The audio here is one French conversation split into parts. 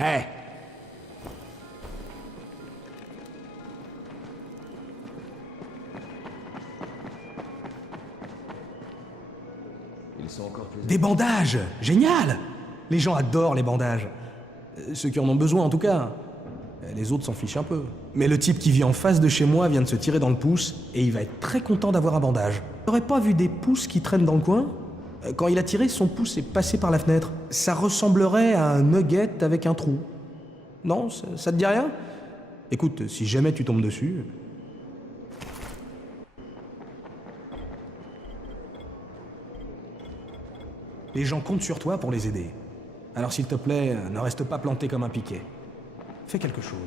Eh. Ils sont encore plus... Des bandages! Génial! Les gens adorent les bandages. Ceux qui en ont besoin, en tout cas. Les autres s'en fichent un peu. Mais le type qui vit en face de chez moi vient de se tirer dans le pouce, et il va être très content d'avoir un bandage. T'aurais pas vu des pouces qui traînent dans le coin? Quand il a tiré, son pouce est passé par la fenêtre. Ça ressemblerait à un nugget avec un trou. Non, ça te dit rien? Écoute, si jamais tu tombes dessus... Les gens comptent sur toi pour les aider. Alors s'il te plaît, ne reste pas planté comme un piquet. Fais quelque chose.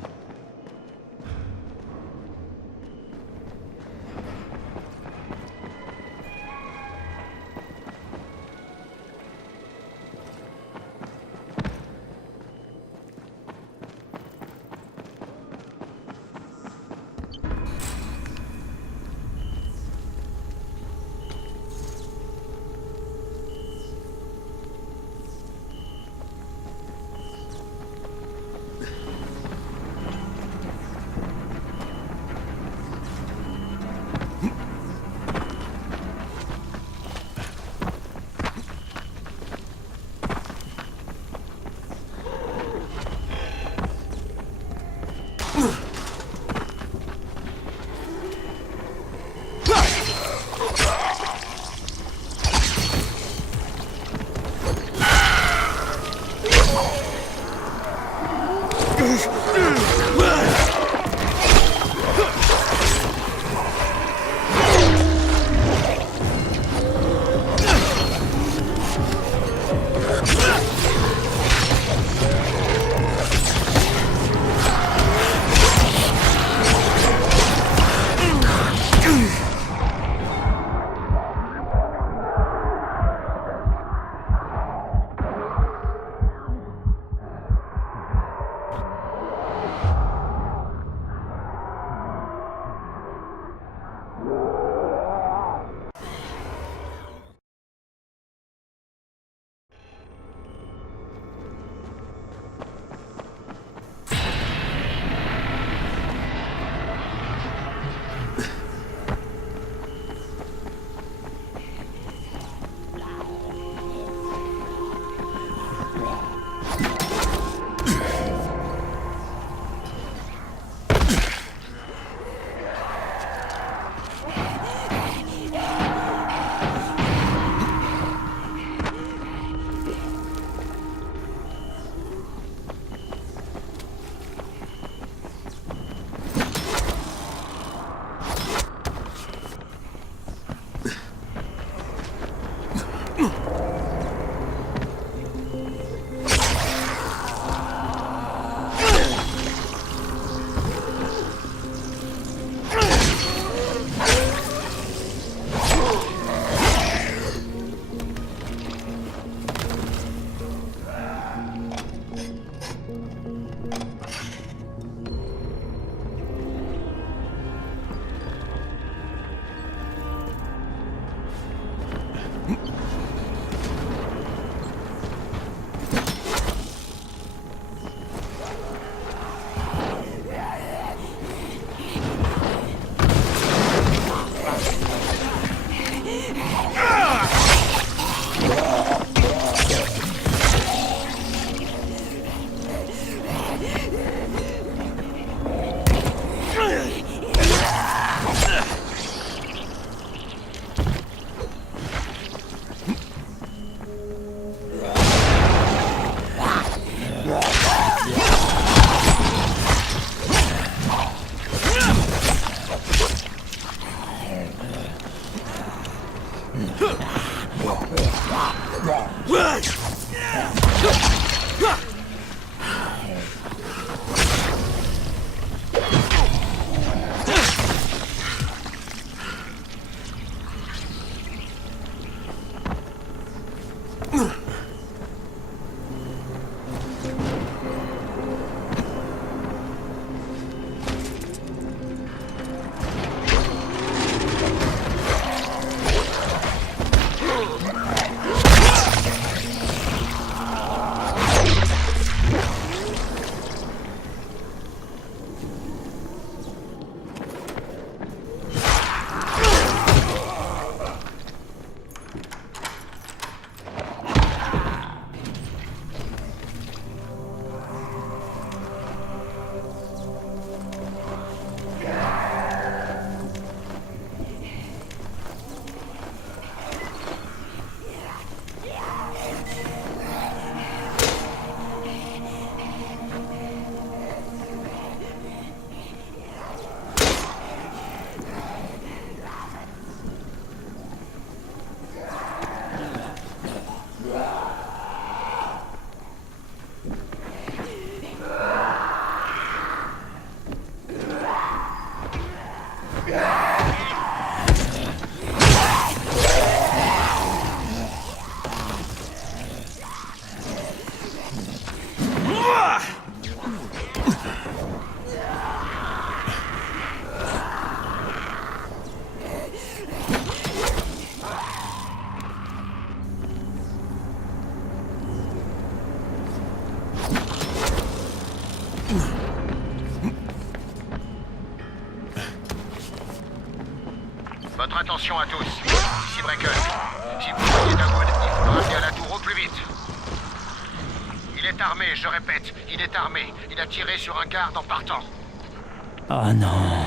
notre attention à tous. Ici Breaker. Si vous voyez Dawood, il faut le ramener à la tour au plus vite. Il est armé, je répète, il est armé. Il a tiré sur un garde en partant. Oh non.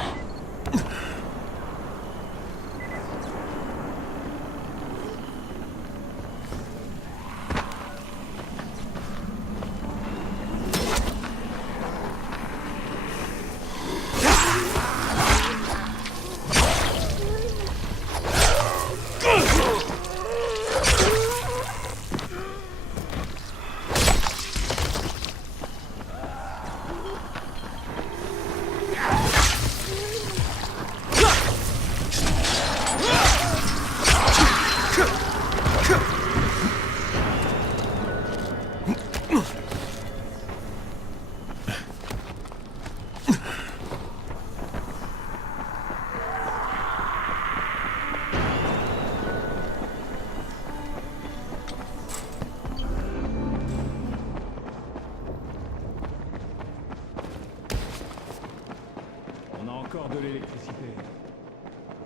On a encore de l'électricité.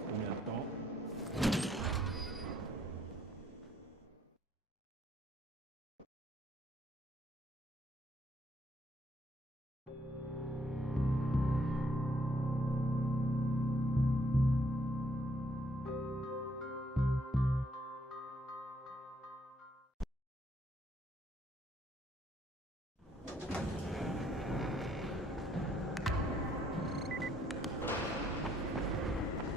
Combien de temps?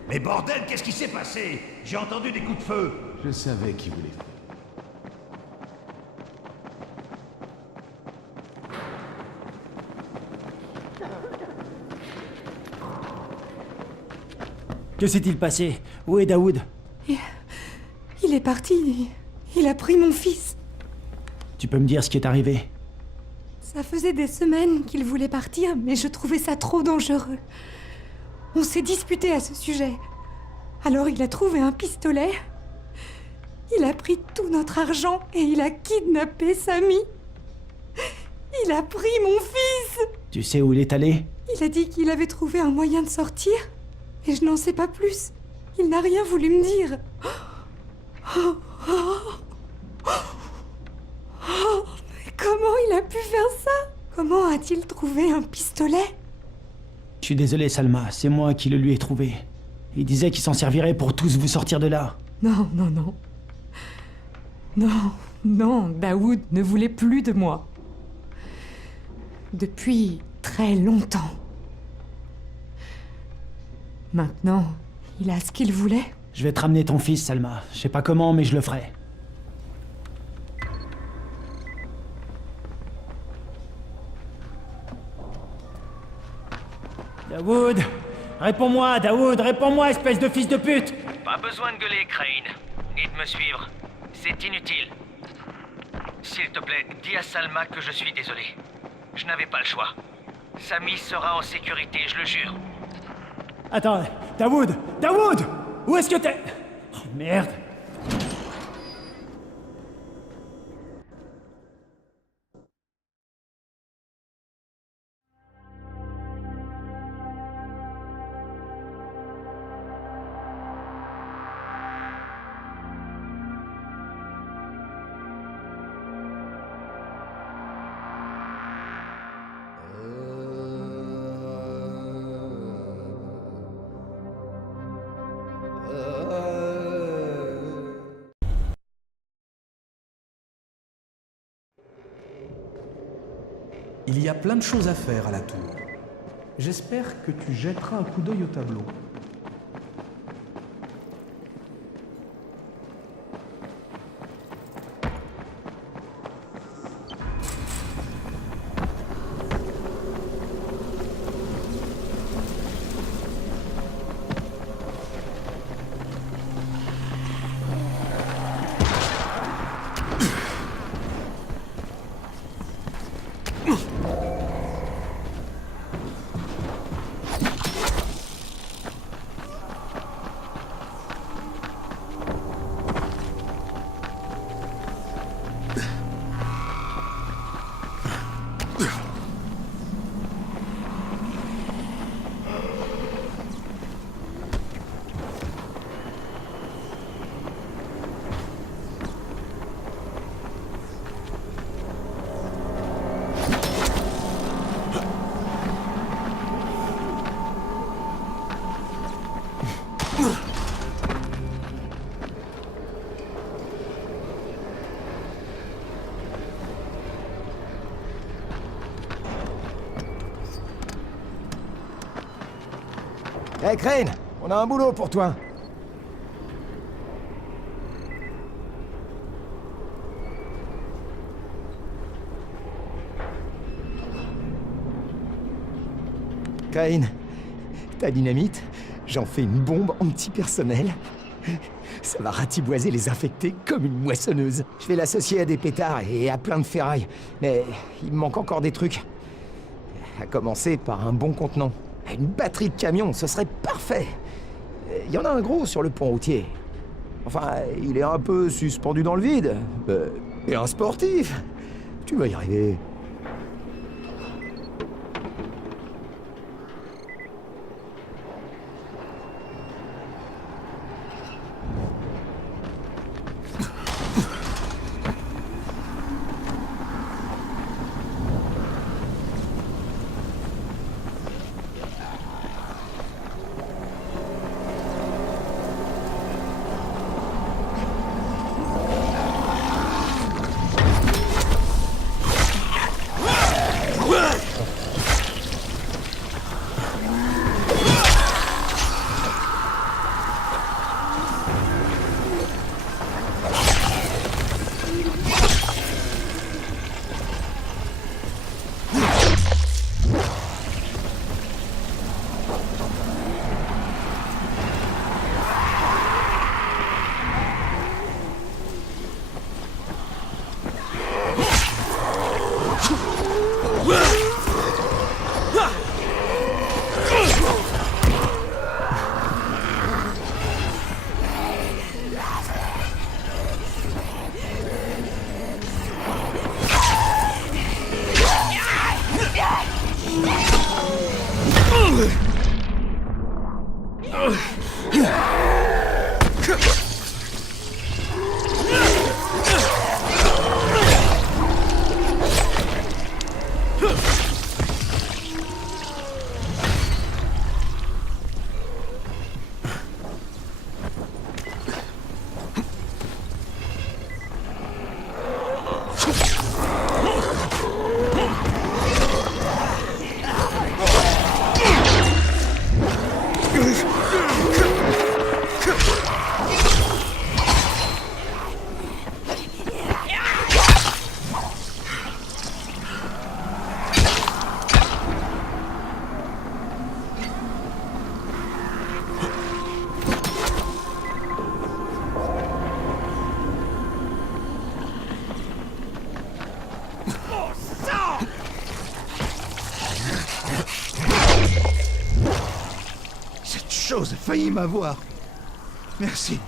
Mais bordel, qu'est-ce qui s'est passé? J'ai entendu des coups de feu. Je savais qui voulait. Que s'est-il passé? Où est Dawood? Il est parti. Il a pris mon fils. Tu peux me dire ce qui est arrivé? Ça faisait des semaines qu'il voulait partir, mais je trouvais ça trop dangereux. On s'est disputé à ce sujet. Alors il a trouvé un pistolet. Il a pris tout notre argent et il a kidnappé Samy. Il a pris mon fils. Tu sais où il est allé? Il a dit qu'il avait trouvé un moyen de sortir. Et je n'en sais pas plus. Il n'a rien voulu me dire. Mais comment il a pu faire ça? Comment a-t-il trouvé un pistolet? Je suis désolé, Salma, c'est moi qui le lui ai trouvé. Il disait qu'il s'en servirait pour tous vous sortir de là. Non, non, non. Non, non, Dawood ne voulait plus de moi. Depuis très longtemps. Maintenant, il a ce qu'il voulait. Je vais te ramener ton fils, Salma. Je sais pas comment, mais je le ferai. Dawood! Réponds-moi, Dawood! Réponds-moi, espèce de fils de pute! Pas besoin de gueuler, Crane. Ni de me suivre. C'est inutile. S'il te plaît, dis à Salma que je suis désolé. Je n'avais pas le choix. Samy sera en sécurité, je le jure. Attends, Dawood! Dawood! Où est-ce que t'es? Oh, merde! Il y a plein de choses à faire à la tour. J'espère que tu jetteras un coup d'œil au tableau. Hey Crane, on a un boulot pour toi. Crane, ta dynamite, j'en fais une bombe anti-personnel. Ça va ratiboiser les infectés comme une moissonneuse. Je vais l'associer à des pétards et à plein de ferraille. Mais il me manque encore des trucs. À commencer par un bon contenant. Une batterie de camion, ce serait parfait. Il y en a un gros sur le pont routier. Enfin, il est un peu suspendu dans le vide. Et un sportif. Tu vas y arriver. Chose a failli m'avoir. Merci.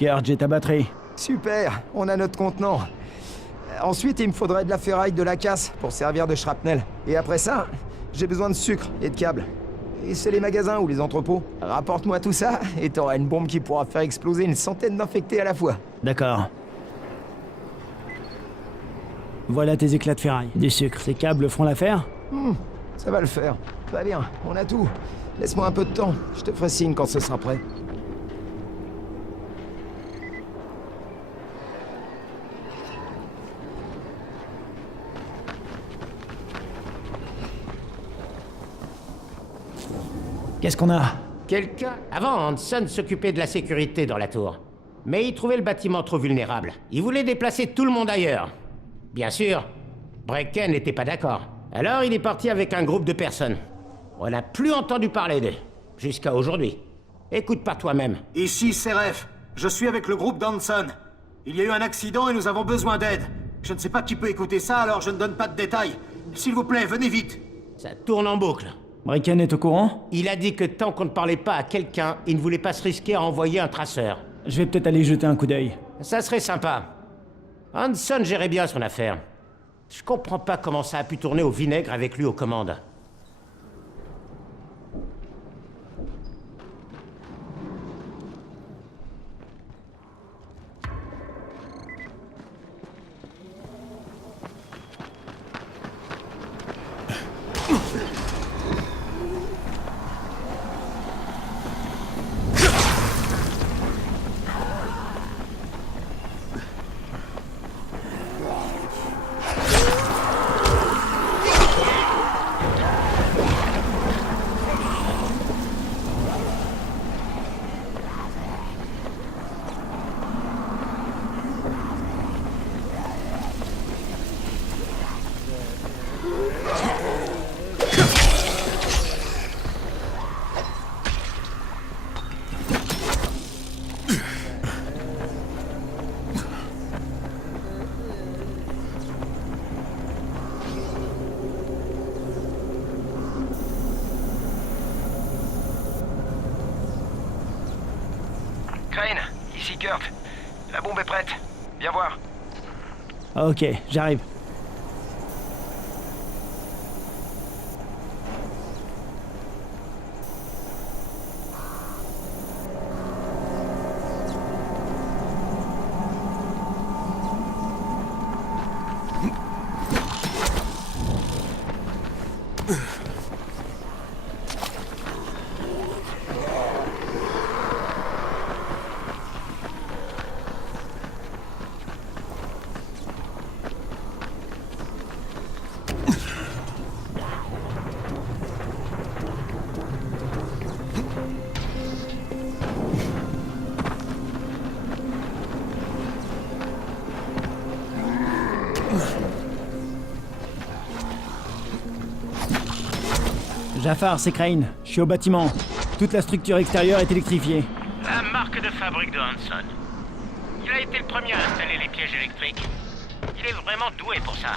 Garde, j'ai ta batterie. Super, on a notre contenant. Ensuite, il me faudrait de la ferraille de la casse pour servir de shrapnel. Et après ça, j'ai besoin de sucre et de câbles. Et c'est les magasins ou les entrepôts. Rapporte-moi tout ça, et t'auras une bombe qui pourra faire exploser une centaine d'infectés à la fois. D'accord. Voilà tes éclats de ferraille. Du sucre. Ces câbles feront l'affaire? Ça va le faire. Très bien, on a tout. Laisse-moi un peu de temps, je te ferai signe quand ce sera prêt. Qu'est-ce qu'on a? Quelqu'un... Avant, Hanson s'occupait de la sécurité dans la tour. Mais il trouvait le bâtiment trop vulnérable. Il voulait déplacer tout le monde ailleurs. Bien sûr, Brecken n'était pas d'accord. Alors il est parti avec un groupe de personnes. On n'a plus entendu parler d'eux. Jusqu'à aujourd'hui. Écoute par toi-même. Ici, CRF. Je suis avec le groupe d'Hanson. Il y a eu un accident et nous avons besoin d'aide. Je ne sais pas qui peut écouter ça, alors je ne donne pas de détails. S'il vous plaît, venez vite. Ça tourne en boucle. Brecken est au courant? Il a dit que tant qu'on ne parlait pas à quelqu'un, il ne voulait pas se risquer à envoyer un traceur. Je vais peut-être aller jeter un coup d'œil. Ça serait sympa. Hanson gérait bien son affaire. Je comprends pas comment ça a pu tourner au vinaigre avec lui aux commandes. Crane, ici Kurt. La bombe est prête. Viens voir. Ok, j'arrive. Jafar, c'est Crane. Je suis au bâtiment. Toute la structure extérieure est électrifiée. La marque de fabrique de Hanson. Il a été le premier à installer les pièges électriques. Il est vraiment doué pour ça.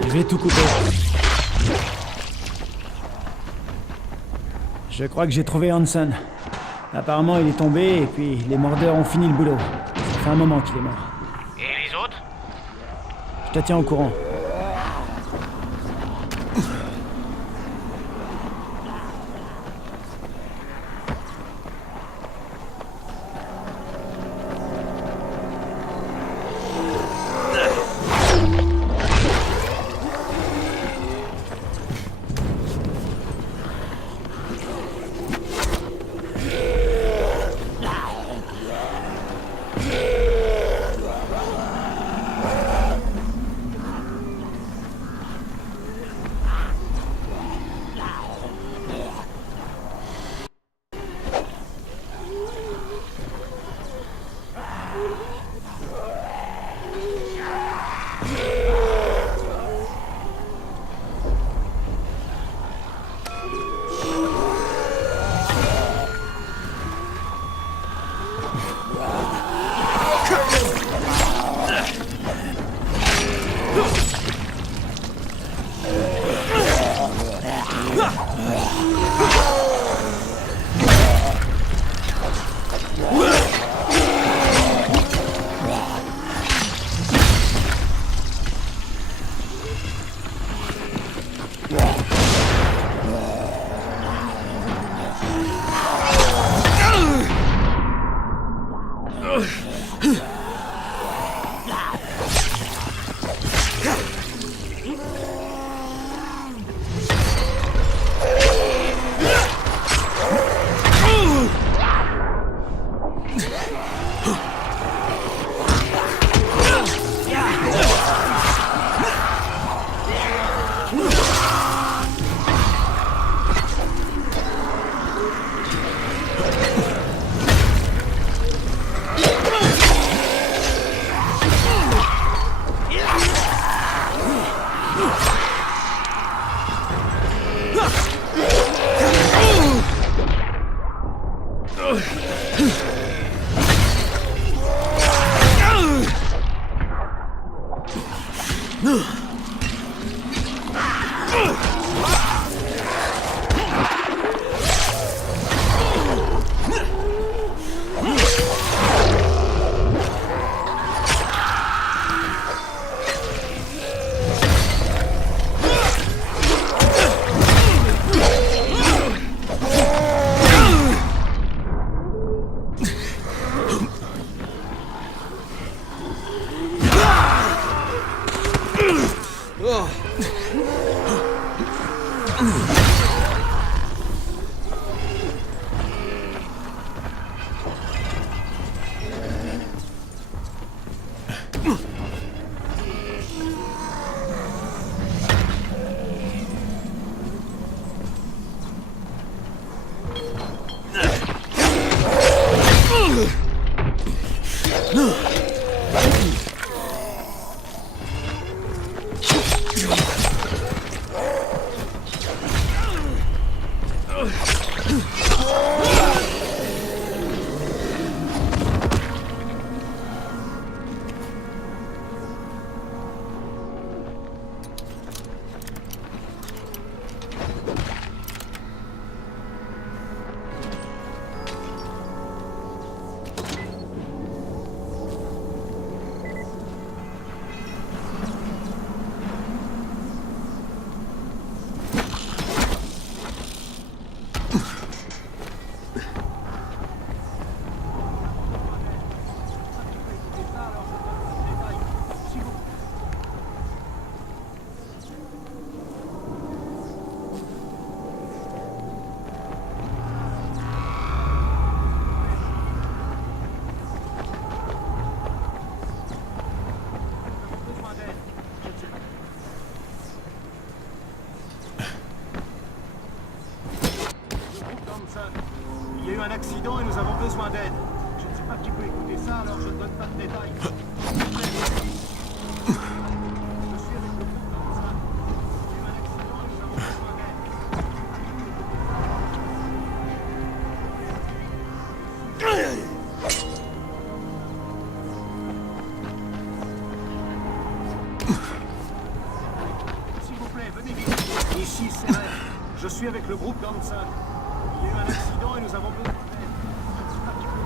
Je vais tout couper. Je crois que j'ai trouvé Hanson. Apparemment, il est tombé et puis les mordeurs ont fini le boulot. Ça fait un moment qu'il est mort. Et les autres? Je te tiens au courant. Il y a eu un accident et nous avons besoin d'aide. Je ne sais pas qui peut écouter ça, alors je ne donne pas de détails. Je suis avec le groupe Thompson. Il y a eu un accident et nous avons besoin d'aide. S'il vous plaît, venez vite. Ici, c'est vrai. Je suis avec le groupe Thompson. Il y a eu un accident et nous avons besoin d'aide. Je ne sais pas qui peut...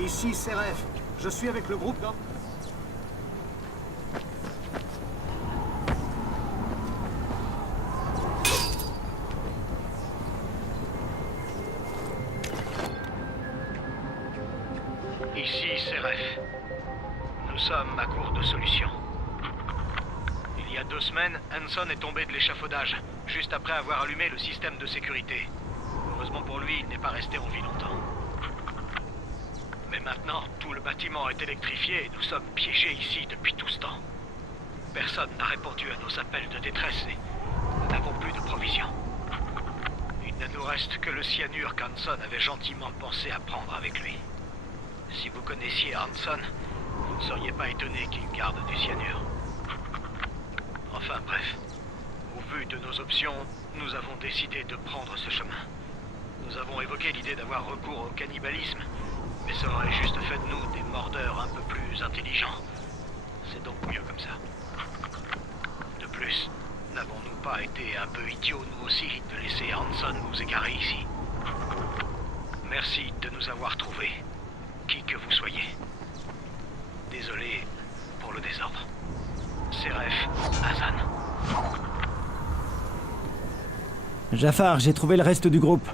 Ici, CRF. Je suis avec le groupe Thompson. Ici, CRF. Nous sommes à court de solutions. Il y a 2 semaines, Hanson est tombé de l'échafaudage, juste après avoir allumé le système de sécurité. Heureusement pour lui, il n'est pas resté en vie longtemps. Mais maintenant, tout le bâtiment est électrifié et nous sommes piégés ici depuis tout ce temps. Personne n'a répondu à nos appels de détresse et nous n'avons plus de provisions. Il ne nous reste que le cyanure qu'Hanson avait gentiment pensé à prendre avec lui. Si vous connaissiez Hanson, vous ne seriez pas étonné qu'il garde du cyanure. Enfin bref, au vu de nos options, nous avons décidé de prendre ce chemin. Nous avons évoqué l'idée d'avoir recours au cannibalisme, mais ça aurait juste fait de nous des mordeurs un peu plus intelligents. C'est donc mieux comme ça. De plus, n'avons-nous pas été un peu idiots nous aussi de laisser Hanson nous égarer ici? Merci de nous avoir trouvés, qui que vous soyez. Désolé pour le désordre. Seref, Hazan. Jafar, j'ai trouvé le reste du groupe.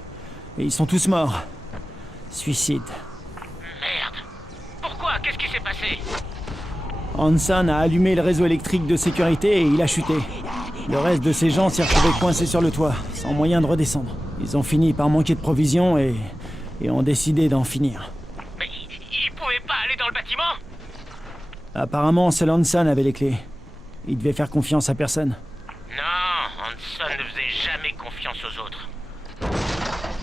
Et ils sont tous morts. Suicide. Merde. Pourquoi? Qu'est-ce qui s'est passé? Hanson a allumé le réseau électrique de sécurité et il a chuté. Le reste de ces gens s'est retrouvé coincé sur le toit, sans moyen de redescendre. Ils ont fini par manquer de provisions et ont décidé d'en finir. Mais ils pouvaient pas aller dans le bâtiment? Apparemment, seul Hanson avait les clés. Il devait faire confiance à personne. Non, Hanson ne faisait jamais confiance aux autres.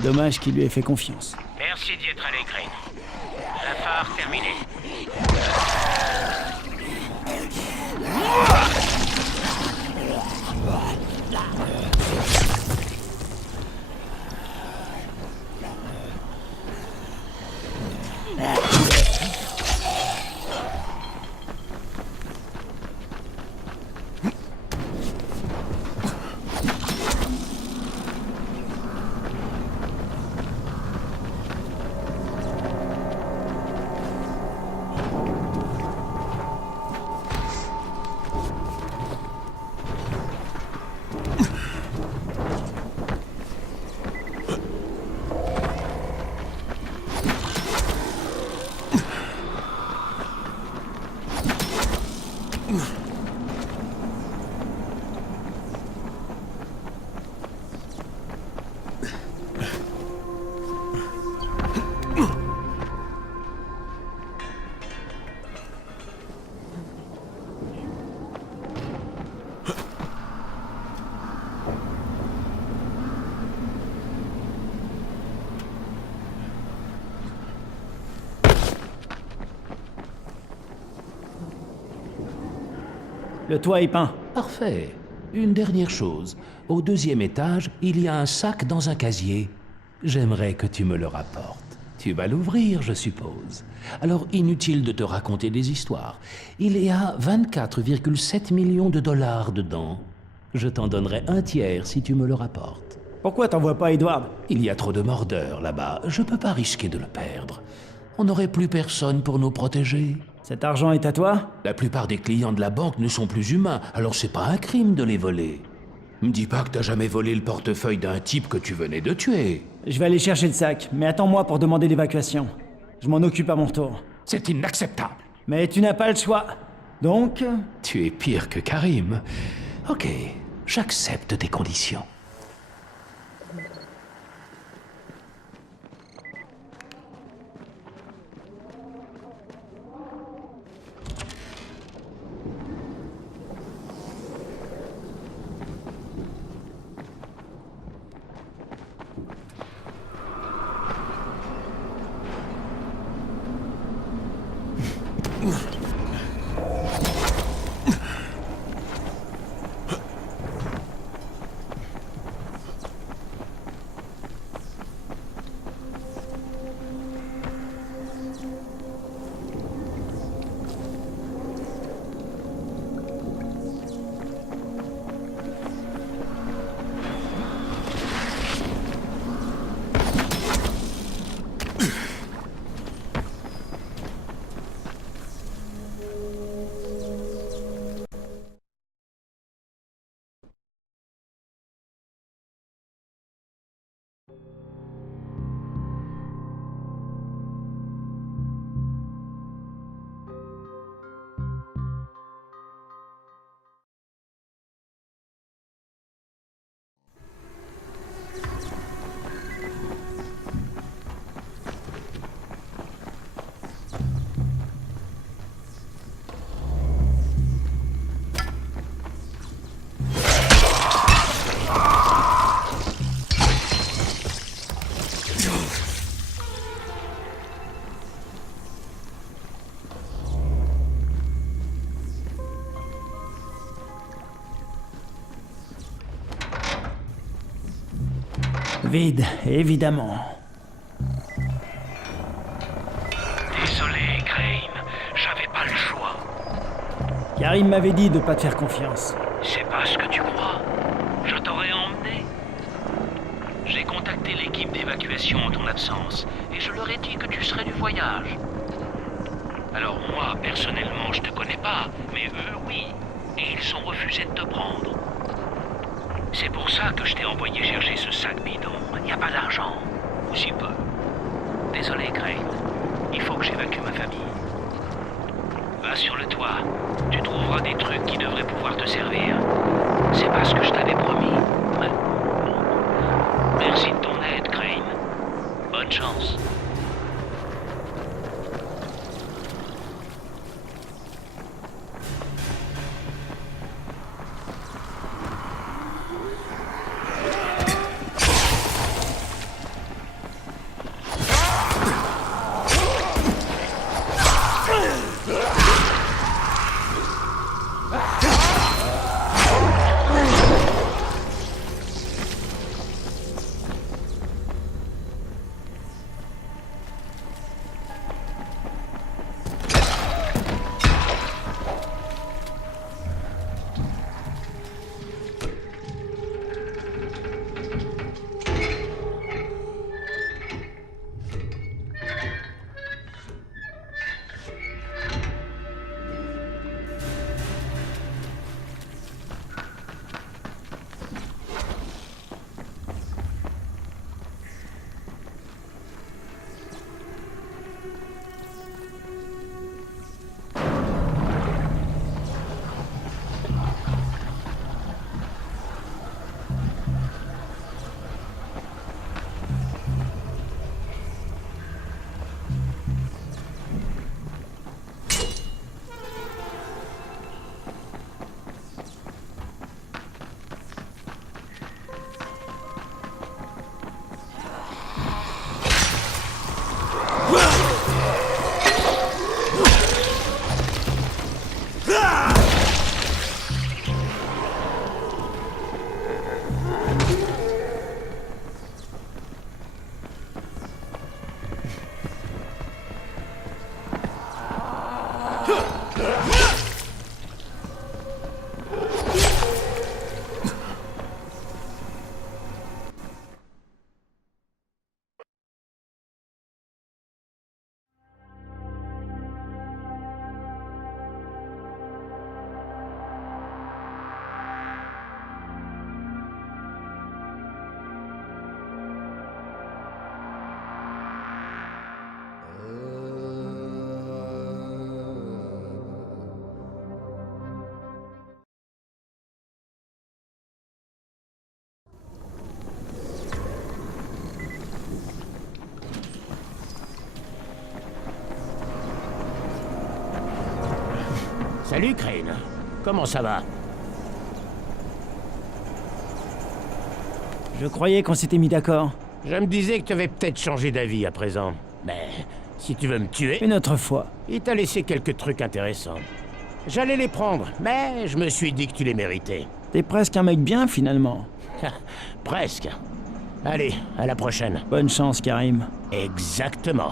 Dommage qu'il lui ait fait confiance. Merci d'y être allé, Crane. La phare terminée. Le toit est peint. Parfait. Une dernière chose. Au 2e étage, il y a un sac dans un casier. J'aimerais que tu me le rapportes. Tu vas l'ouvrir, je suppose. Alors, inutile de te raconter des histoires. Il y a 24,7 millions de dollars dedans. Je t'en donnerai un tiers si tu me le rapportes. Pourquoi t'envoies pas Edward? Il y a trop de mordeurs là-bas. Je peux pas risquer de le perdre. On n'aurait plus personne pour nous protéger. Cet argent est à toi? La plupart des clients de la banque ne sont plus humains, alors c'est pas un crime de les voler. Me dis pas que t'as jamais volé le portefeuille d'un type que tu venais de tuer. Je vais aller chercher le sac, mais attends-moi pour demander l'évacuation. Je m'en occupe à mon retour. C'est inacceptable. Mais tu n'as pas le choix. Donc... Tu es pire que Karim. Ok, j'accepte tes conditions. Vide, évidemment. Désolé, Crane. J'avais pas le choix. Karim m'avait dit de pas te faire confiance. C'est pas ce que tu crois. Je t'aurais emmené. J'ai contacté l'équipe d'évacuation en ton absence et je leur ai dit que tu serais du voyage. Alors moi, personnellement, je te connais pas, mais eux, oui. Et ils ont refusé de te prendre. C'est pour ça que je t'ai envoyé chercher ce sac bidon. Il n'y a pas d'argent. Ou si peu. Désolé, Crane. Il faut que j'évacue ma famille. Va sur le toit. Tu trouveras des trucs qui devraient pouvoir te servir. C'est pas ce que je t'avais promis. Ouais. Merci de ton aide, Crane. Bonne chance. Salut, Crane. Comment ça va? Je croyais qu'on s'était mis d'accord. Je me disais que tu avais peut-être changé d'avis à présent. Mais si tu veux me tuer, Une autre fois. il t'a laissé quelques trucs intéressants. J'allais les prendre, mais je me suis dit que tu les méritais. T'es presque un mec bien, finalement. Presque. Allez, à la prochaine. Bonne chance, Karim. Exactement.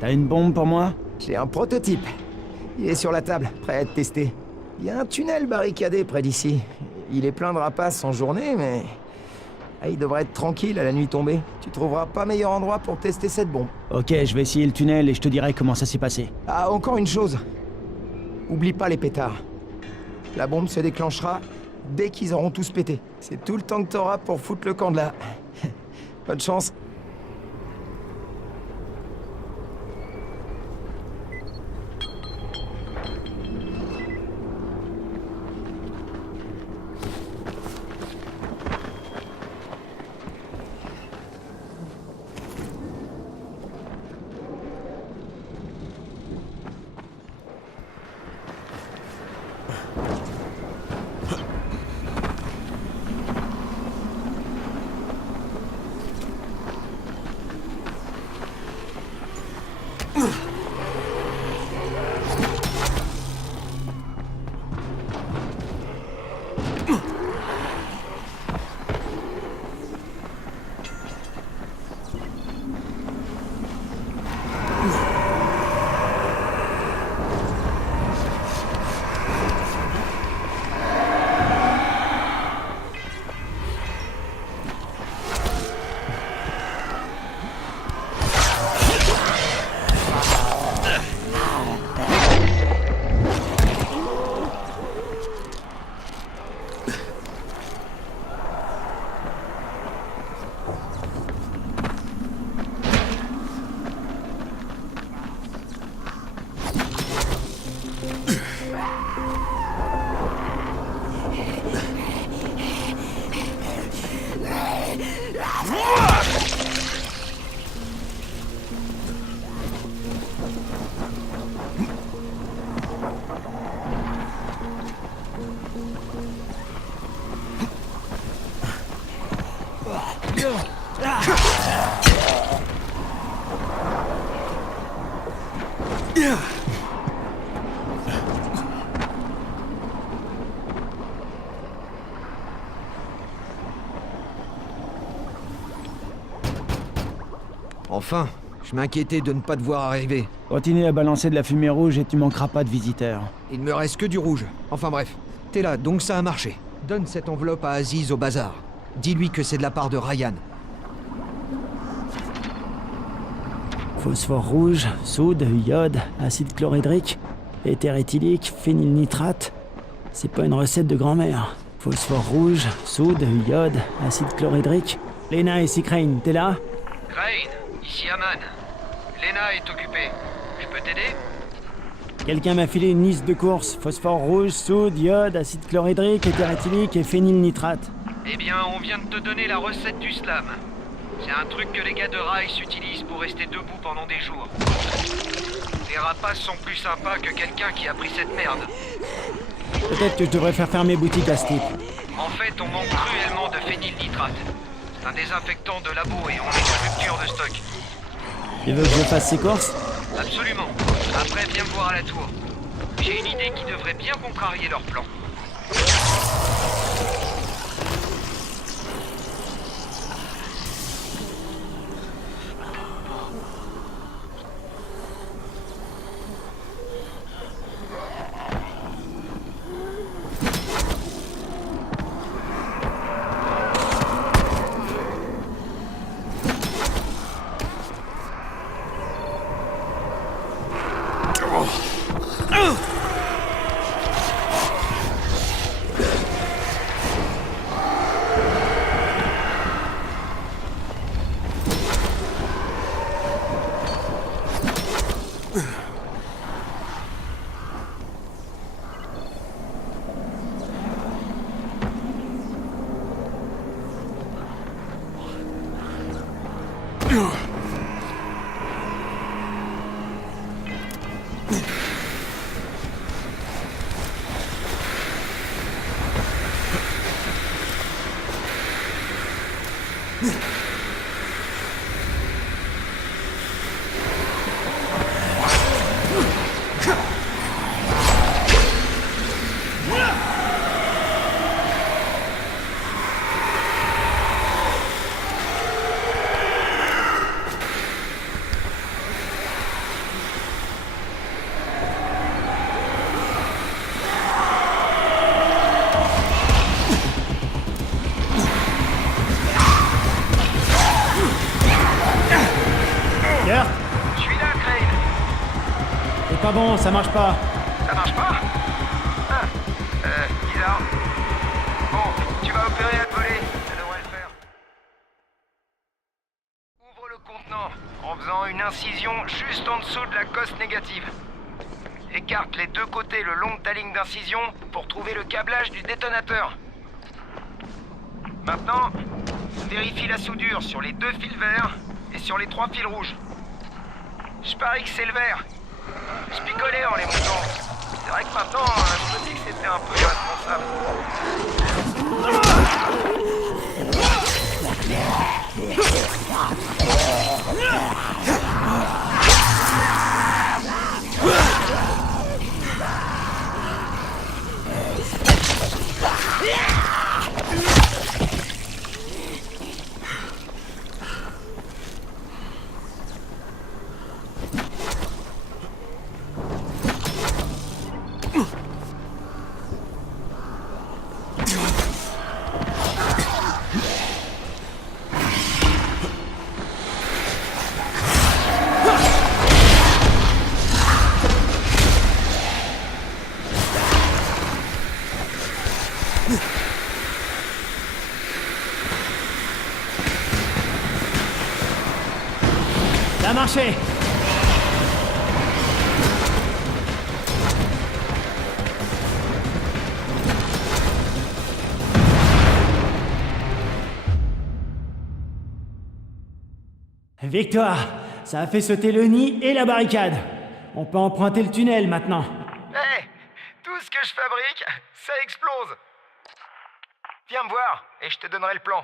T'as une bombe pour moi? J'ai un prototype. Il est sur la table, prêt à être testé. Il y a un tunnel barricadé près d'ici. Il est plein de rapaces en journée, mais... il devrait être tranquille à la nuit tombée. Tu trouveras pas meilleur endroit pour tester cette bombe. Ok, je vais essayer le tunnel et je te dirai comment ça s'est passé. Ah, encore une chose. Oublie pas les pétards. La bombe se déclenchera dès qu'ils auront tous pété. C'est tout le temps que t'auras pour foutre le camp de là. Bonne chance. Enfin, je m'inquiétais de ne pas te voir arriver. Continue à balancer de la fumée rouge et tu manqueras pas de visiteurs. Il me reste que du rouge. Enfin bref, t'es là, donc ça a marché. Donne cette enveloppe à Aziz au bazar. Dis-lui que c'est de la part de Ryan. Phosphore rouge, soude, iode, acide chlorhydrique, éther éthylique, phénylnitrate. C'est pas une recette de grand-mère. Phosphore rouge, soude, iode, acide chlorhydrique. Lena et Crane, t'es là? Crane, ici Aman. Lena est occupée. Je peux t'aider? Quelqu'un m'a filé une liste de courses. Phosphore rouge, soude, iode, acide chlorhydrique, éther éthylique et phénylnitrate. Eh bien, on vient de te donner la recette du slam. C'est un truc que les gars de Rice utilisent pour rester debout pendant des jours. Les rapaces sont plus sympas que quelqu'un qui a pris cette merde. Peut-être que je devrais faire fermer boutique à ce type. En fait, on manque cruellement de phénylnitrate. C'est un désinfectant de labo et on est en rupture de stock. Tu veux que je fasse ces courses? Absolument. Après, viens me voir à la tour. J'ai une idée qui devrait bien contrarier leur plan. Je suis là, Crane. C'est pas bon, ça marche pas. Ça marche pas? d'incision juste en dessous de la coste négative. Écarte les deux côtés le long de ta ligne d'incision pour trouver le câblage du détonateur. Maintenant, vérifie la soudure sur les 2 fils verts et sur les 3 fils rouges. Je parie que c'est le vert. Je picolais en les montant. C'est vrai que maintenant, je me dis que c'était un peu irresponsable. Ça a marché! Victoire! Ça a fait sauter le nid et la barricade. On peut emprunter le tunnel maintenant. Hé, tout ce que je fabrique, ça explose. Viens me voir et je te donnerai le plan.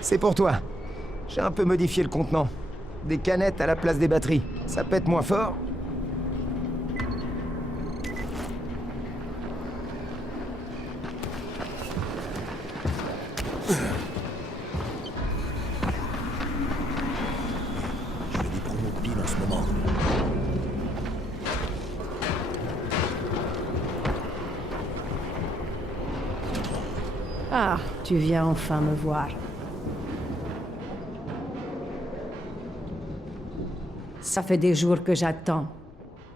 C'est pour toi. J'ai un peu modifié le contenant. Des canettes à la place des batteries. Ça pète moins fort. Je fais des promos de pile en ce moment. Ah, tu viens enfin me voir. Ça fait des jours que j'attends.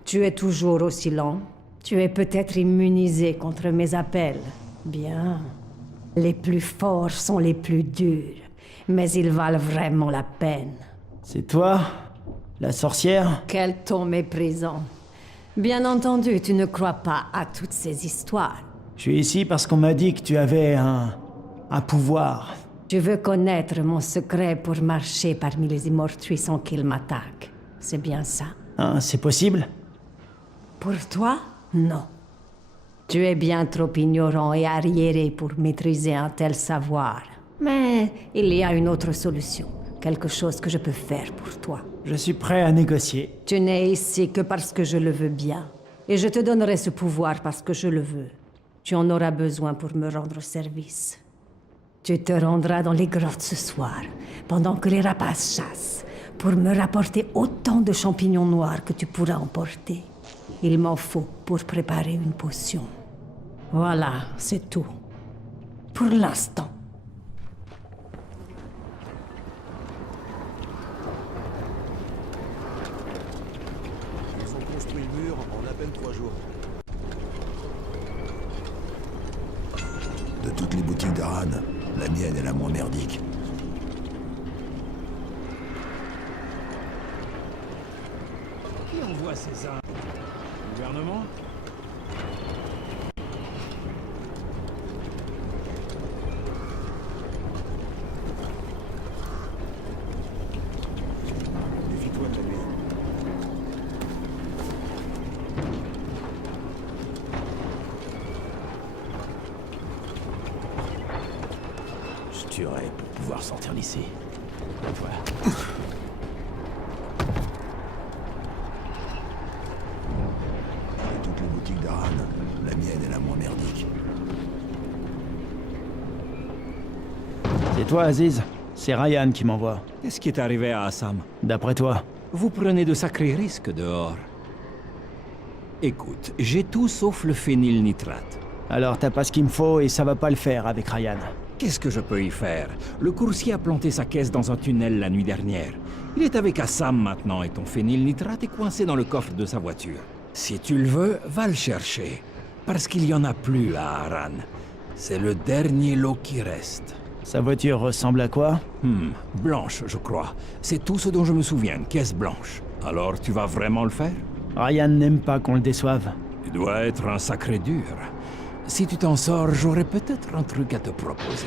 Tu es toujours aussi lent. Tu es peut-être immunisé contre mes appels. Bien. Les plus forts sont les plus durs, mais ils valent vraiment la peine. C'est toi? La sorcière? Quel ton méprisant. Bien entendu, tu ne crois pas à toutes ces histoires. Je suis ici parce qu'on m'a dit que tu avais un pouvoir. Tu veux connaître mon secret pour marcher parmi les immortuis sans qu'ils m'attaquent. C'est bien ça. Hein, c'est possible? Pour toi, non. Tu es bien trop ignorant et arriéré pour maîtriser un tel savoir. Mais il y a une autre solution. Quelque chose que je peux faire pour toi. Je suis prêt à négocier. Tu n'es ici que parce que je le veux bien. Et je te donnerai ce pouvoir parce que je le veux. Tu en auras besoin pour me rendre service. Tu te rendras dans les grottes ce soir, pendant que les rapaces chassent, pour me rapporter autant de champignons noirs que tu pourras emporter. Il m'en faut pour préparer une potion. Voilà, c'est tout. Pour l'instant. Ils ont construit le mur en à peine 3 jours. De toutes les boutiques d'Aran, la mienne est la moins merdique. Qui envoie ces armes? Le gouvernement? Méfie-toi de la nuit. Je tuerai pour pouvoir sortir d'ici. Voilà. mienne est la moins merdique. C'est toi, Aziz? C'est Ryan qui m'envoie. Qu'est-ce qui est arrivé à Assam? D'après toi? Vous prenez de sacrés risques dehors. Écoute, j'ai tout sauf le phénylnitrate. Alors t'as pas ce qu'il me faut et ça va pas le faire avec Ryan. Qu'est-ce que je peux y faire? Le coursier a planté sa caisse dans un tunnel la nuit dernière. Il est avec Assam maintenant et ton phénylnitrate est coincé dans le coffre de sa voiture. Si tu le veux, va le chercher. Parce qu'il y en a plus à Harran. C'est le dernier lot qui reste. Sa voiture ressemble à quoi? Blanche, je crois. C'est tout ce dont je me souviens, une caisse blanche. Alors tu vas vraiment le faire? Ryan n'aime pas qu'on le déçoive. Tu dois être un sacré dur. Si tu t'en sors, j'aurais peut-être un truc à te proposer.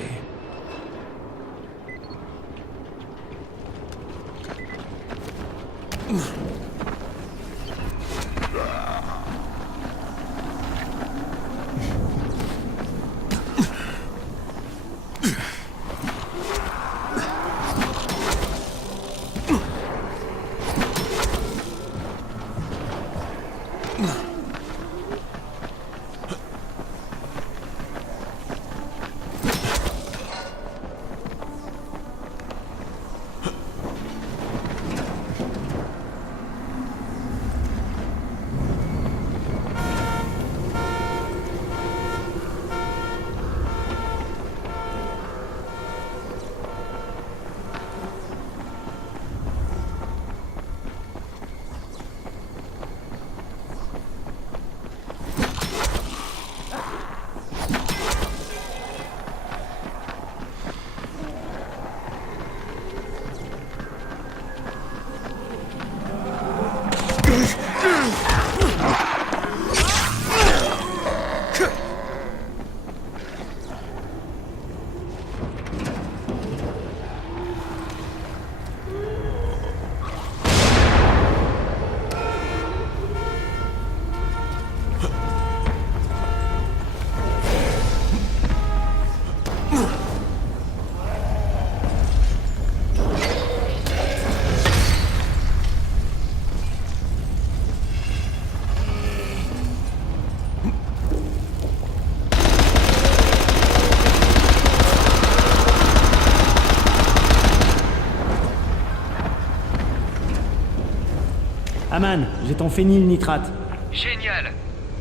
Aman, j'ai ton phénylnitrate. Génial.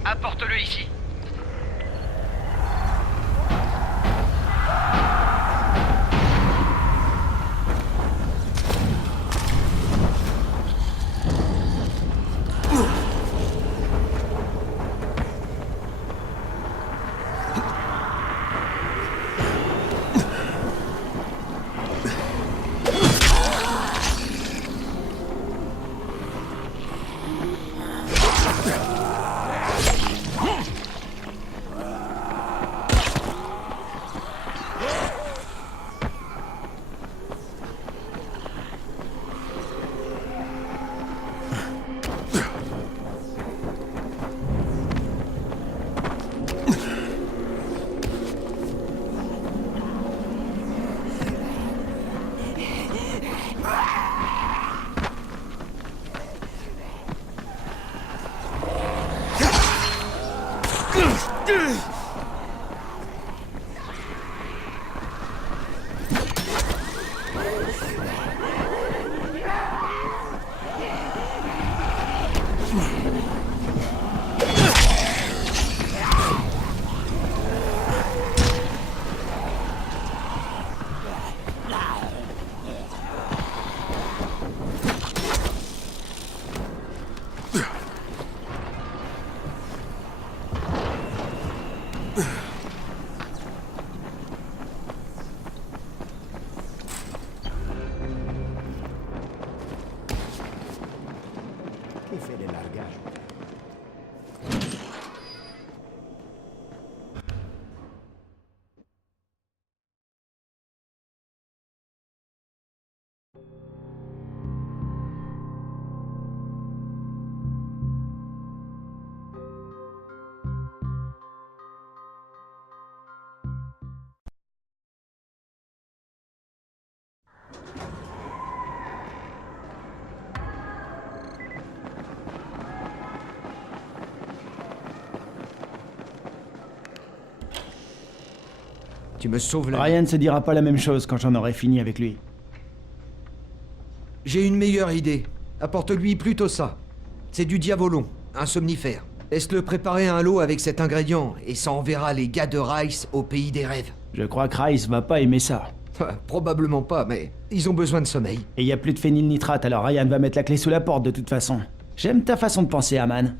Apporte-le ici. Tu me sauves la vie. Ryan se dira pas la même chose quand j'en aurai fini avec lui. J'ai une meilleure idée. Apporte-lui plutôt ça. C'est du diavolon, un somnifère. Laisse-le préparer un lot avec cet ingrédient, et ça enverra les gars de Rice au pays des rêves. Je crois que Rice va pas aimer ça. Probablement pas, mais ils ont besoin de sommeil. Et y a plus de phénylnitrate, alors Ryan va mettre la clé sous la porte de toute façon. J'aime ta façon de penser, Aman.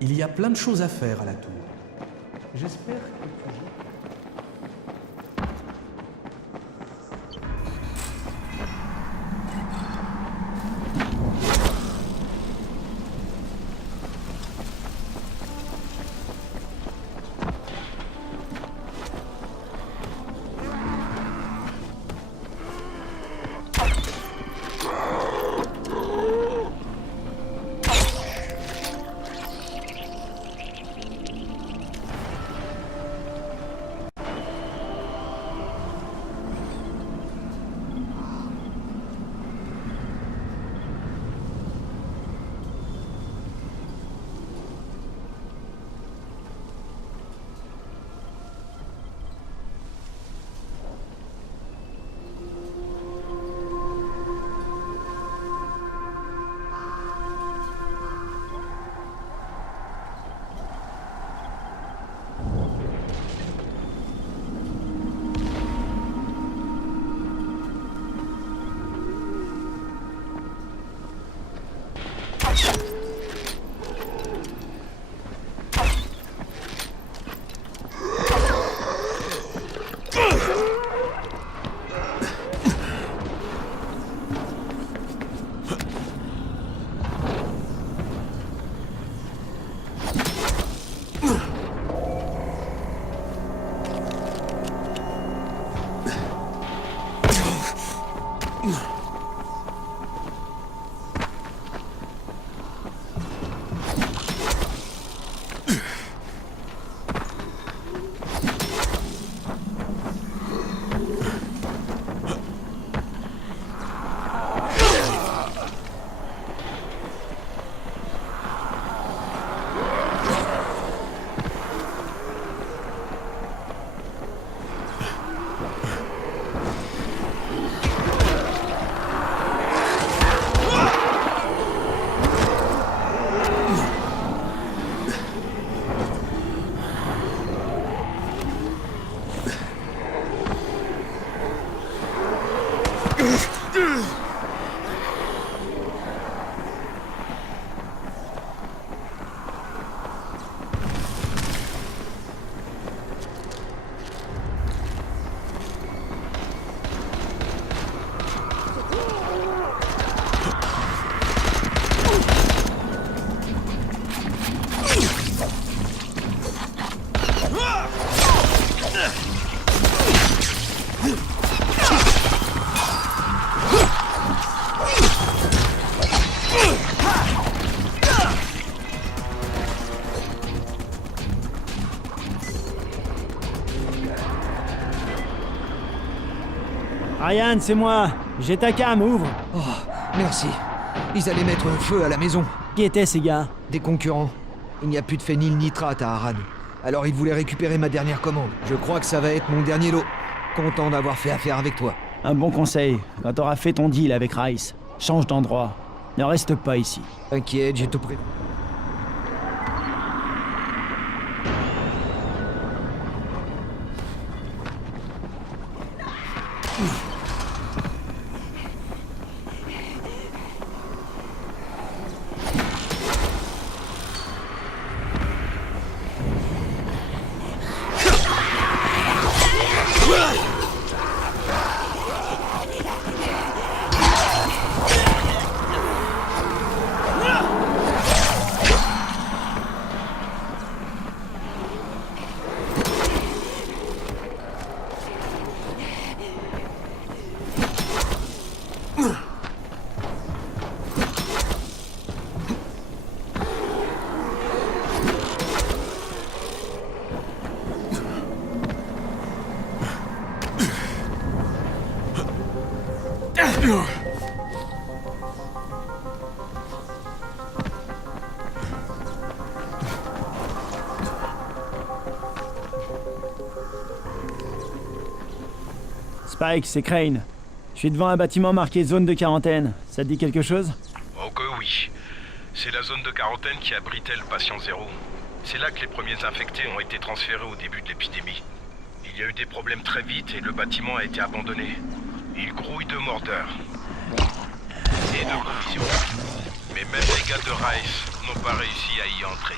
Il y a plein de choses à faire à la tour. J'espère que tu... Ryan, c'est moi. J'ai ta cam, ouvre. Oh, merci. Ils allaient mettre le feu à la maison. Qui étaient ces gars? Des concurrents. Il n'y a plus de phénylnitrate à Harran. Alors ils voulaient récupérer ma dernière commande. Je crois que ça va être mon dernier lot. Content d'avoir fait affaire avec toi. Un bon conseil. Quand t'auras fait ton deal avec Rice, change d'endroit. Ne reste pas ici. T'inquiète, j'ai tout prévu. Spike, c'est Crane. Je suis devant un bâtiment marqué zone de quarantaine. Ça te dit quelque chose? Oh que oui. C'est la zone de quarantaine qui abritait le patient zéro. C'est là que les premiers infectés ont été transférés au début de l'épidémie. Il y a eu des problèmes très vite et le bâtiment a été abandonné. Il grouille de mordeurs. Et de provisions. Mais même les gars de Rice n'ont pas réussi à y entrer.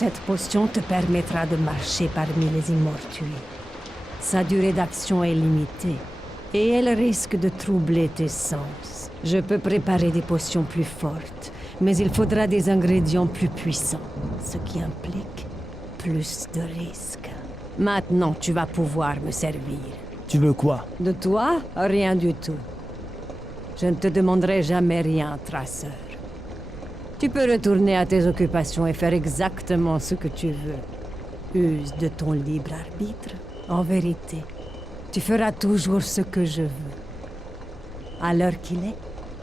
Cette potion te permettra de marcher parmi les immortuels. Sa durée d'action est limitée, et elle risque de troubler tes sens. Je peux préparer des potions plus fortes, mais il faudra des ingrédients plus puissants, ce qui implique plus de risques. Maintenant, tu vas pouvoir me servir. Tu veux quoi? De toi, rien du tout. Je ne te demanderai jamais rien, traceur. Tu peux retourner à tes occupations et faire exactement ce que tu veux. Use de ton libre arbitre. En vérité, tu feras toujours ce que je veux. À l'heure qu'il est,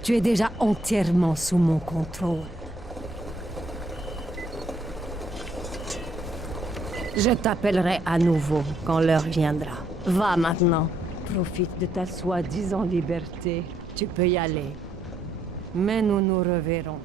tu es déjà entièrement sous mon contrôle. Je t'appellerai à nouveau quand l'heure viendra. Va maintenant. Profite de ta soi-disant liberté. Tu peux y aller. Mais nous nous reverrons.